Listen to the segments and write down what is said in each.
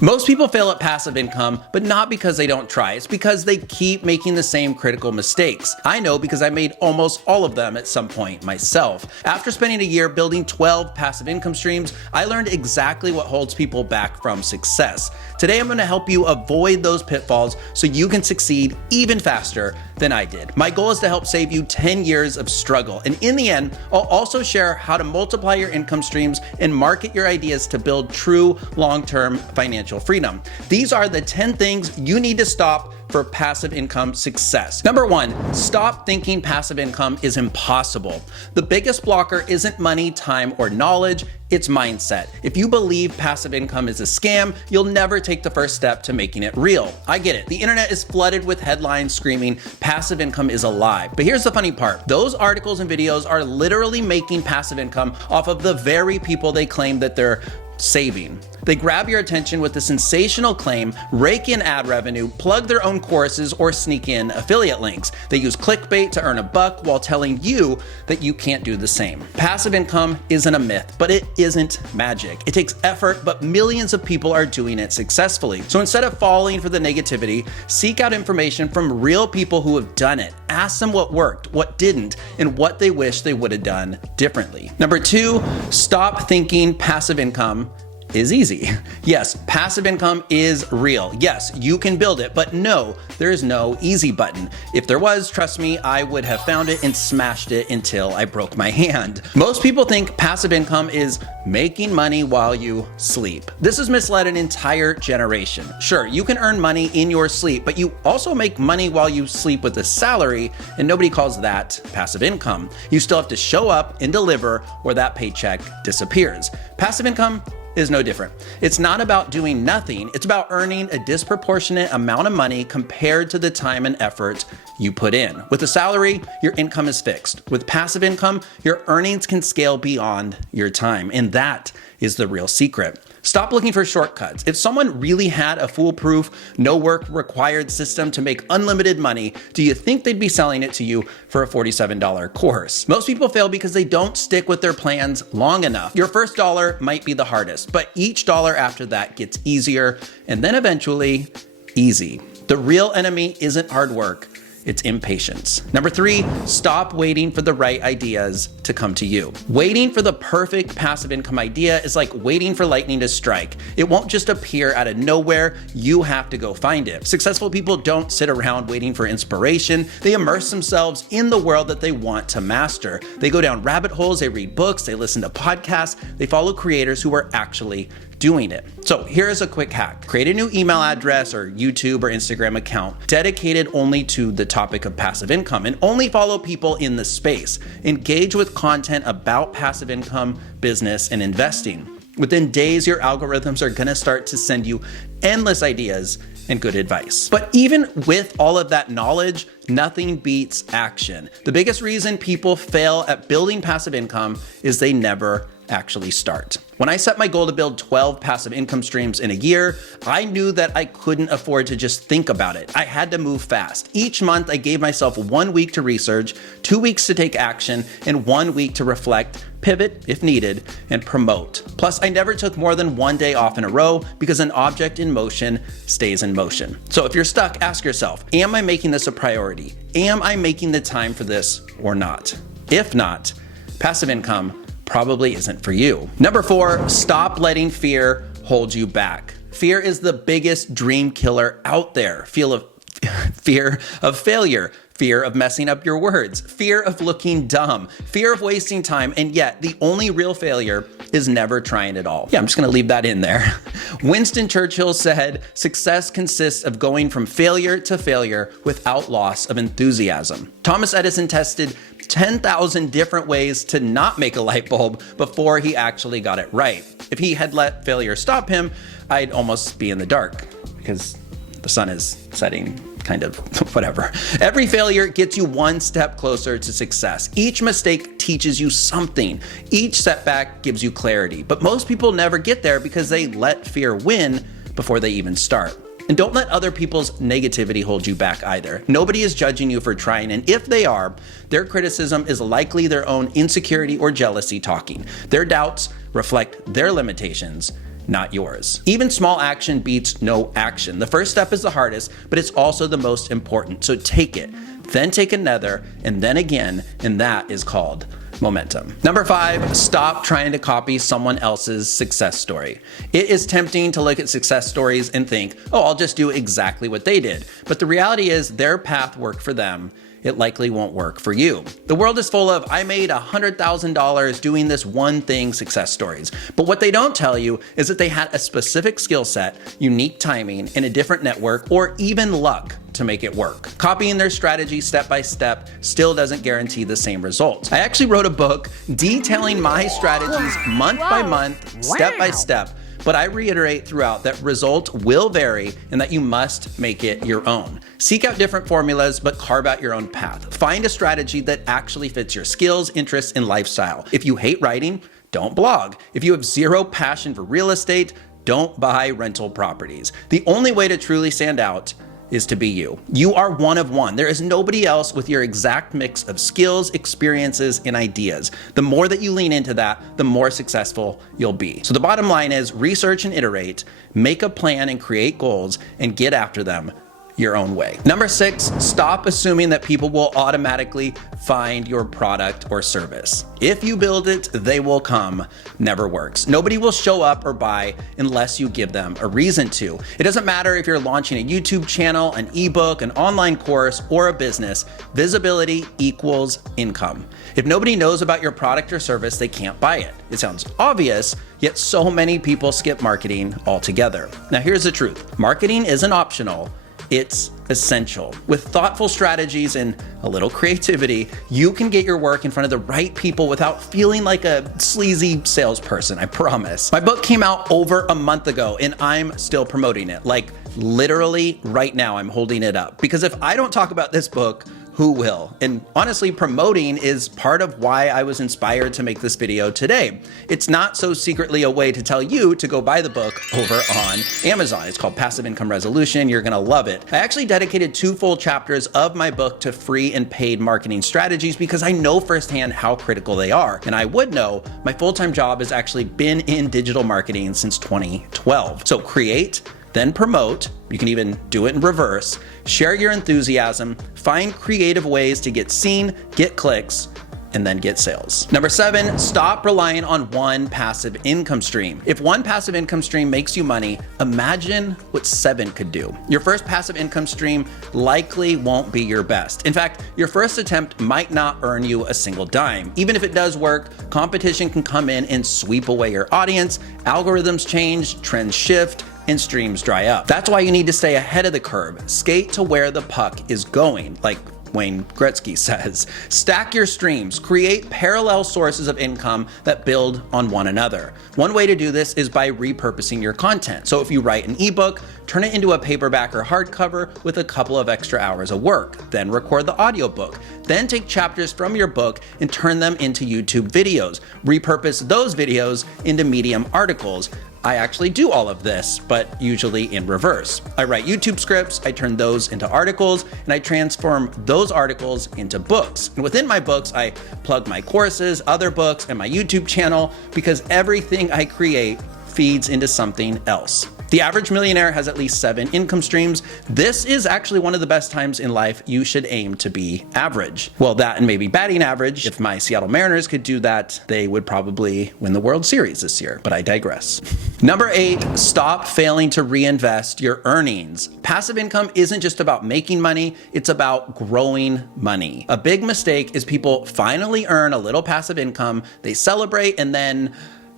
Most people fail at passive income, but not because they don't try. It's because they keep making the same critical mistakes. I know because I made almost all of them at some point myself. After spending a year building 12 passive income streams, I learned exactly what holds people back from success. Today, I'm going to help you avoid those pitfalls so you can succeed even faster than I did. My goal is to help save you 10 years of struggle. And in the end, I'll also share how to multiply your income streams and market your ideas to build true long-term financial freedom. These are the 10 things you need to stop for passive income success. Number 1, stop thinking passive income is impossible. The biggest blocker isn't money, time, or knowledge, it's mindset. If you believe passive income is a scam, you'll never take the first step to making it real. I get it. The internet is flooded with headlines screaming passive income is a lie. But here's the funny part. Those articles and videos are literally making passive income off of the very people they claim that they're saving. They grab your attention with a sensational claim, rake in ad revenue, plug their own courses, or sneak in affiliate links. They use clickbait to earn a buck while telling you that you can't do the same. Passive income isn't a myth, but it isn't magic. It takes effort, but millions of people are doing it successfully. So instead of falling for the negativity, seek out information from real people who have done it. Ask them what worked, what didn't, and what they wish they would have done differently. Number 2, stop thinking passive income is easy. Yes, passive income is real. Yes, you can build it, but no, there is no easy button. If there was, trust me, I would have found it and smashed it until I broke my hand. Most people think passive income is making money while you sleep. This has misled an entire generation. Sure, you can earn money in your sleep, but you also make money while you sleep with a salary, and nobody calls that passive income. You still have to show up and deliver, or that paycheck disappears. Passive income is no different. It's not about doing nothing. It's about earning a disproportionate amount of money compared to the time and effort you put in. With a salary, your income is fixed. With passive income, your earnings can scale beyond your time. And that is the real secret. Stop looking for shortcuts. If someone really had a foolproof, no work required system to make unlimited money, do you think they'd be selling it to you for a $47 course? Most people fail because they don't stick with their plans long enough. Your first dollar might be the hardest, but each dollar after that gets easier, and then eventually easy. The real enemy isn't hard work. It's impatience. Number 3, stop waiting for the right ideas to come to you. Waiting for the perfect passive income idea is like waiting for lightning to strike. It won't just appear out of nowhere. You have to go find it. Successful people don't sit around waiting for inspiration. They immerse themselves in the world that they want to master. They go down rabbit holes, they read books, they listen to podcasts, they follow creators who are actually doing it. So here's a quick hack. Create a new email address or YouTube or Instagram account dedicated only to the topic of passive income, and only follow people in the space. Engage with content about passive income, business, and investing. Within days, your algorithms are gonna start to send you endless ideas and good advice. But even with all of that knowledge, nothing beats action. The biggest reason people fail at building passive income is they never actually start. When I set my goal to build 12 passive income streams in a year, I knew that I couldn't afford to just think about it. I had to move fast. Each month, I gave myself 1 week to research, 2 weeks to take action, and 1 week to reflect, pivot if needed, and promote. Plus, I never took more than 1 day off in a row because an object in motion stays in motion. So if you're stuck, ask yourself, am I making this a priority? Am I making the time for this or not? If not, passive income probably isn't for you. Number 4, stop letting fear hold you back. Fear is the biggest dream killer out there. Fear of failure, fear of messing up your words, fear of looking dumb, fear of wasting time, and yet the only real failure is never trying at all. Yeah, I'm just gonna leave that in there. Winston Churchill said, success consists of going from failure to failure without loss of enthusiasm. Thomas Edison tested 10,000 different ways to not make a light bulb before he actually got it right. If he had let failure stop him, I'd almost be in the dark because the sun is setting, kind of, whatever. Every failure gets you 1 step closer to success. Each mistake teaches you something. Each setback gives you clarity. But most people never get there because they let fear win before they even start. And don't let other people's negativity hold you back either. Nobody is judging you for trying, and if they are, their criticism is likely their own insecurity or jealousy talking. Their doubts reflect their limitations, not yours. Even small action beats no action. The first step is the hardest, but it's also the most important. So take it, then take another, and then again, and that is called momentum. Number 5, stop trying to copy someone else's success story. It is tempting to look at success stories and think, oh, I'll just do exactly what they did. But the reality is their path worked for them. It likely won't work for you. The world is full of, I made $100,000 doing this one thing success stories. But what they don't tell you is that they had a specific skill set, unique timing, and a different network, or even luck to make it work. Copying their strategy step by step still doesn't guarantee the same results. I actually wrote a book detailing my strategies month by month, step by step. But I reiterate throughout that results will vary and that you must make it your own. Seek out different formulas, but carve out your own path. Find a strategy that actually fits your skills, interests, and lifestyle. If you hate writing, don't blog. If you have zero passion for real estate, don't buy rental properties. The only way to truly stand out is to be you. You are one of one. There is nobody else with your exact mix of skills, experiences, and ideas. The more that you lean into that, the more successful you'll be. So the bottom line is research and iterate, make a plan and create goals, and get after them your own way. Number 6, stop assuming that people will automatically find your product or service. If you build it, they will come. Never works. Nobody will show up or buy unless you give them a reason to. It doesn't matter if you're launching a YouTube channel, an ebook, an online course, or a business, visibility equals income. If nobody knows about your product or service, they can't buy it. It sounds obvious, yet so many people skip marketing altogether. Now here's the truth. Marketing isn't optional. It's essential. With thoughtful strategies and a little creativity, you can get your work in front of the right people without feeling like a sleazy salesperson, I promise. My book came out over a month ago and I'm still promoting it. Like literally right now I'm holding it up. Because if I don't talk about this book, who will? And honestly, promoting is part of why I was inspired to make this video today. It's not so secretly a way to tell you to go buy the book over on Amazon. It's called Passive Income Resolution. You're gonna love it. I actually dedicated 2 full chapters of my book to free and paid marketing strategies because I know firsthand how critical they are. And I would know my full-time job has actually been in digital marketing since 2012. So create, then promote. You can even do it in reverse. Share your enthusiasm, find creative ways to get seen, get clicks, and then get sales. Number 7, stop relying on one passive income stream. If one passive income stream makes you money, imagine what 7 could do. Your first passive income stream likely won't be your best. In fact, your first attempt might not earn you a single dime. Even if it does work, competition can come in and sweep away your audience, algorithms change, trends shift, and streams dry up. That's why you need to stay ahead of the curve. Skate to where the puck is going, like Wayne Gretzky says. Stack your streams, create parallel sources of income that build on one another. One way to do this is by repurposing your content. So if you write an ebook, turn it into a paperback or hardcover with a couple of extra hours of work. Then record the audiobook. Then take chapters from your book and turn them into YouTube videos. Repurpose those videos into Medium articles. I actually do all of this, but usually in reverse. I write YouTube scripts, I turn those into articles, and I transform those articles into books. And within my books, I plug my courses, other books, and my YouTube channel because everything I create feeds into something else. The average millionaire has at least 7 income streams. This is actually one of the best times in life you should aim to be average. Well, that and maybe batting average. If my Seattle Mariners could do that, they would probably win the World Series this year, but I digress. Number 8, stop failing to reinvest your earnings. Passive income isn't just about making money, it's about growing money. A big mistake is people finally earn a little passive income, they celebrate, and then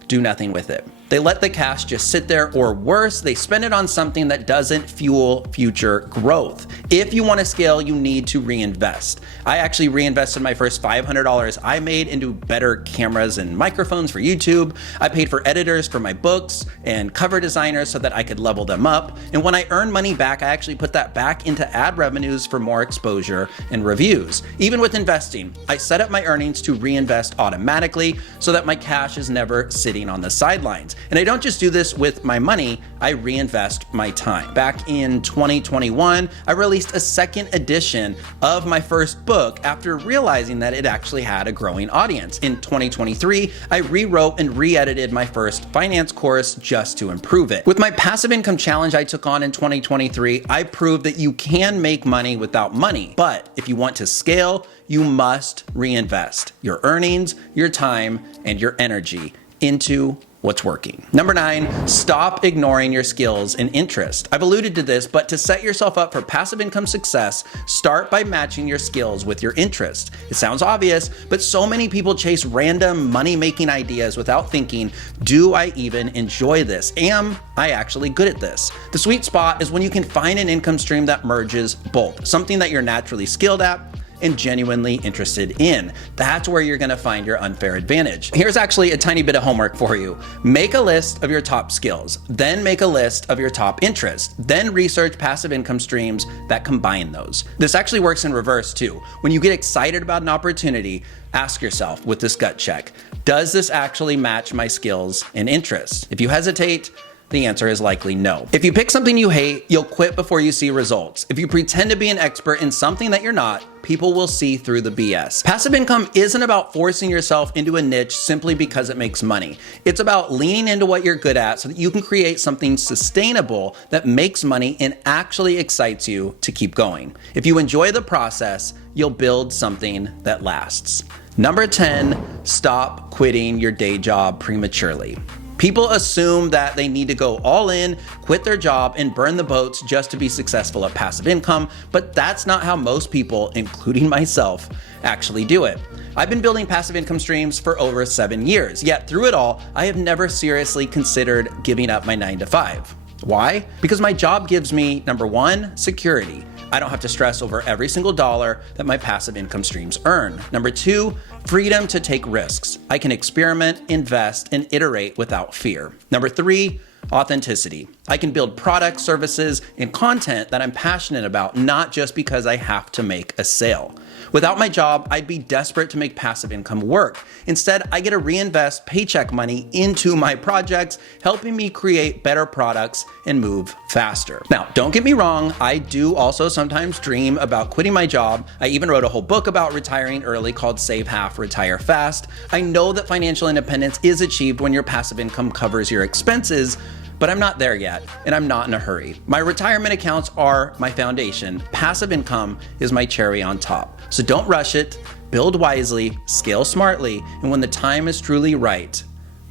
do nothing with it. They let the cash just sit there, or worse, they spend it on something that doesn't fuel future growth. If you want to scale, you need to reinvest. I actually reinvested my first $500 I made into better cameras and microphones for YouTube. I paid for editors for my books and cover designers so that I could level them up. And when I earned money back, I actually put that back into ad revenues for more exposure and reviews. Even with investing, I set up my earnings to reinvest automatically so that my cash is never sitting on the sidelines. And I don't just do this with my money, I reinvest my time. Back in 2021, I released a second edition of my first book after realizing that it actually had a growing audience. In 2023, I rewrote and re-edited my first finance course just to improve it. With my passive income challenge I took on in 2023, I proved that you can make money without money. But if you want to scale, you must reinvest your earnings, your time, and your energy into what's working. Number 9, stop ignoring your skills and interest. I've alluded to this, but to set yourself up for passive income success, start by matching your skills with your interest. It sounds obvious, but so many people chase random money-making ideas without thinking, do I even enjoy this? Am I actually good at this? The sweet spot is when you can find an income stream that merges both, something that you're naturally skilled at and genuinely interested in. That's where you're gonna find your unfair advantage. Here's actually a tiny bit of homework for you. Make a list of your top skills, then make a list of your top interests, then research passive income streams that combine those. This actually works in reverse too. When you get excited about an opportunity, ask yourself with this gut check, does this actually match my skills and interests? If you hesitate, the answer is likely no. If you pick something you hate, you'll quit before you see results. If you pretend to be an expert in something that you're not, people will see through the BS. Passive income isn't about forcing yourself into a niche simply because it makes money. It's about leaning into what you're good at so that you can create something sustainable that makes money and actually excites you to keep going. If you enjoy the process, you'll build something that lasts. Number 10, stop quitting your day job prematurely. People assume that they need to go all in, quit their job, and burn the boats just to be successful at passive income, but that's not how most people, including myself, actually do it. I've been building passive income streams for over 7 years, yet through it all, I have never seriously considered giving up my 9 to 5. Why? Because my job gives me, number 1, security. I don't have to stress over every single dollar that my passive income streams earn. Number 2, freedom to take risks. I can experiment, invest, and iterate without fear. Number 3, authenticity. I can build products, services, and content that I'm passionate about, not just because I have to make a sale. Without my job, I'd be desperate to make passive income work. Instead, I get to reinvest paycheck money into my projects, helping me create better products and move faster. Now, don't get me wrong, I do also sometimes dream about quitting my job. I even wrote a whole book about retiring early called Save Half, Retire Fast. I know that financial independence is achieved when your passive income covers your expenses, but I'm not there yet, and I'm not in a hurry. My retirement accounts are my foundation. Passive income is my cherry on top. So don't rush it, build wisely, scale smartly, and when the time is truly right,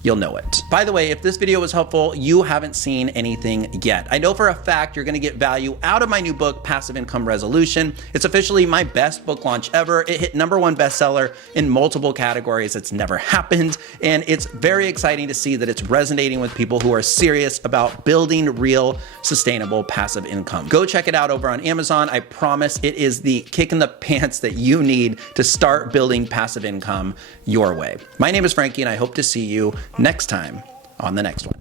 you'll know it. By the way, if this video was helpful, you haven't seen anything yet. I know for a fact you're gonna get value out of my new book, Passive Income Resolution. It's officially my best book launch ever. It hit #1 bestseller in multiple categories. It's never happened. And it's very exciting to see that it's resonating with people who are serious about building real, sustainable passive income. Go check it out over on Amazon. I promise it is the kick in the pants that you need to start building passive income your way. My name is Frankie, and I hope to see you next time on the next one.